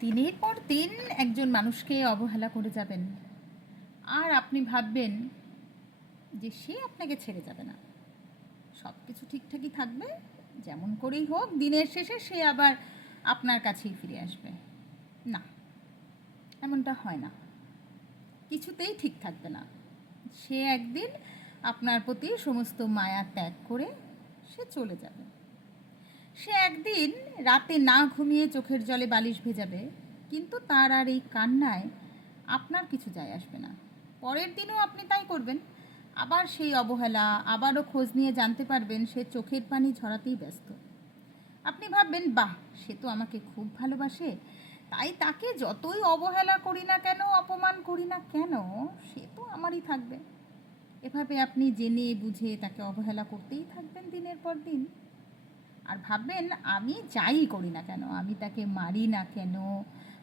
দিনের পর দিন একজন মানুষকে অবহেলা করে যাবেন। আর আপনি ভাববেন যে সে আপনাকে ছেড়ে যাবে না। সব কিছু ঠিকঠাকই থাকবে, যেমন করেই হোক, দিনের শেষে সে আবার আপনার কাছেই ফিরে আসবে। না, এমনটা হয় না। কিছুতেই ঠিক থাকবে না। সে একদিন আপনার প্রতি সমস্ত মায়া ত্যাগ করে সে চলে যাবে। সে একদিন রাতে না ঘুমিয়ে চোখের জলে বালিশ ভেজাবে, কিন্তু তার আর এই কান্নায় আপনার কিছু যায় আসবে না। পরের দিনও আপনি তাই করবেন। আবার সেই অবহেলা, আবারও খোঁজ নিয়ে জানতে পারবেন সে চোখের পানি ঝরাতেই ব্যস্ত। আপনি ভাববেন, বাহ, সে তো আমাকে খুব ভালোবাসে। তাই তাকে যতই অবহেলা করি না কেন, অপমান করি না কেন, সে তো আমারই থাকবে। এভাবে আপনি জেনে বুঝে তাকে অবহেলা করতেই থাকবেন দিনের পর দিন। আর ভাববেন, আমি যাই করি না কেন? আমি তাকে মারি না কেন?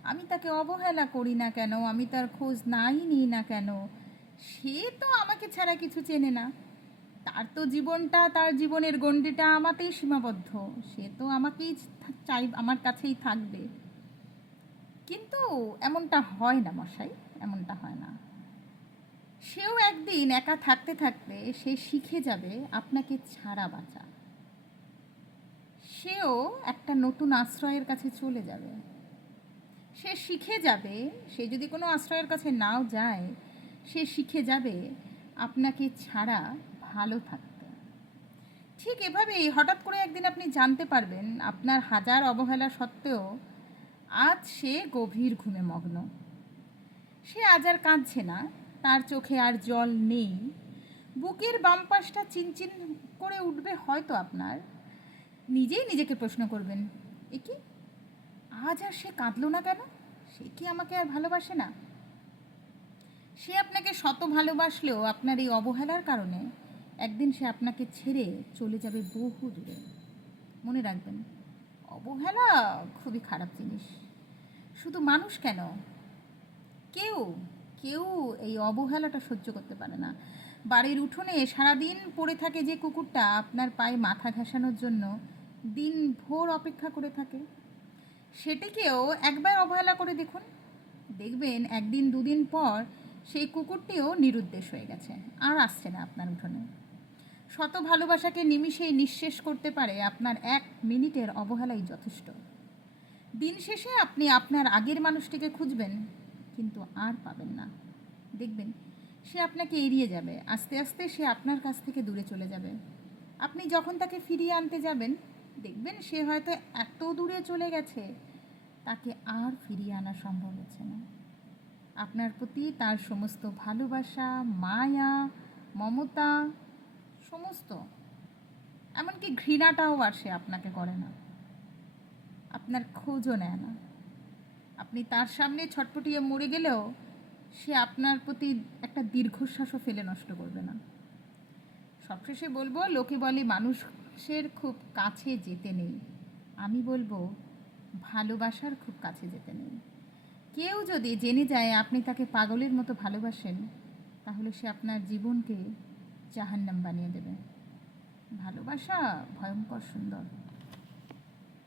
আমি তাকে অবহেলা করি না কেন? আমি তার খোঁজ নাই নিই না কেন? সে তো আমাকে ছাড়া কিছু চেনে না। তার তো জীবনটা, তার জীবনের গণ্ডিটা আমাতেই সীমাবদ্ধ। সে তো আমাকেই চাই, আমার কাছেই থাকবে। কিন্তু এমনটা হয় না মশাই, এমনটা হয় না। সেও একদিন একা থাকতে থাকতে সে শিখে যাবে আপনাকে ছাড়া বাঁচা। সেও একটা নতুন আশ্রয়ের কাছে চলে যাবে। সে শিখে যাবে, সে যদি কোনো আশ্রয়ের কাছে নাও যায়, সে শিখে যাবে আপনাকে ছাড়া ভালো থাকতে। ঠিক এভাবেই হঠাৎ করে একদিন আপনি জানতে পারবেন, আপনার হাজার অবহেলা সত্ত্বেও আজ সে গভীর ঘুমে মগ্ন। সে আজ আর কাঁদছে না, তার চোখে আর জল নেই। বুকের বাম পাশটা চিনচিন করে উঠবে হয়তো আপনার নিজেই নিজেকে প্রশ্ন করবেন, এ কি? আজ আর সে কাঁদলো না কেন? সে কি আমাকে আর ভালোবাসে না? সে আপনাকে শত ভালোবাসলেও আপনার এই অবহেলার কারণে একদিন সে আপনাকে ছেড়ে চলে যাবে বহু দূরে। মনে রাখবেন, অবহেলা খুবই খারাপ জিনিস। শুধু মানুষ কেন? কেউ কেউ এই অবহেলাটা সহ্য করতে পারে না। বাড়ির উঠোনে সারাদিন পড়ে থাকে যে কুকুরটা আপনার পায়ে মাথা ঘাসানোর জন্য, দিন ভোর অপেক্ষা করে থাকে। সেটিকেও একবার অবহেলা করে দেখুন। দেখবেন একদিন, দুদিন পর সেই কুকুরটিও নিরুদ্দেশ হয়ে গেছে, আর আসছে না আপনার উঠোনে। শত ভালোবাসাকে নিমিষেই নিঃশেষ করতে পারে আপনার এক মিনিটের অবহেলাই যথেষ্ট। দিন শেষে আপনি আপনার আগের মানুষটিকে খুঁজবেন, কিন্তু আর পাবেন না। দেখবেন সে আপনাকে এড়িয়ে যাবে। আস্তে আস্তে সে আপনার কাছ থেকে দূরে চলে যাবে। আপনি যখন তাকে ফিরিয়ে আনতে যাবেন, দেখবেন সে হয়তো এত দূরে চলে গেছে, তাকে আর ফিরিয়ে আনা সম্ভব হচ্ছে না। আপনার প্রতি তার সমস্ত ভালোবাসা, মায়া, মমতা, সমস্ত। এমনকি ঘৃণাটাও আর সে আপনাকে করে না। আপনার খোঁজও নেয় না। আপনি তার সামনে ছটপটিয়ে মরে গেলেও সে আপনার প্রতি একটা দীর্ঘশ্বাসও ফেলে নষ্ট করবে না। সবশেষে বলব, লোকে বলে মানুষের খুব কাছে যেতে নেই। আমি বলব, ভালোবাসার খুব কাছে যেতে নেই। কেউ যদি জেনে যায় আপনি তাকে পাগলের মতো ভালোবাসেন, তাহলে সে আপনার জীবনকে জাহান্নাম বানিয়ে দেবে। ভালোবাসা ভয়ঙ্কর সুন্দর।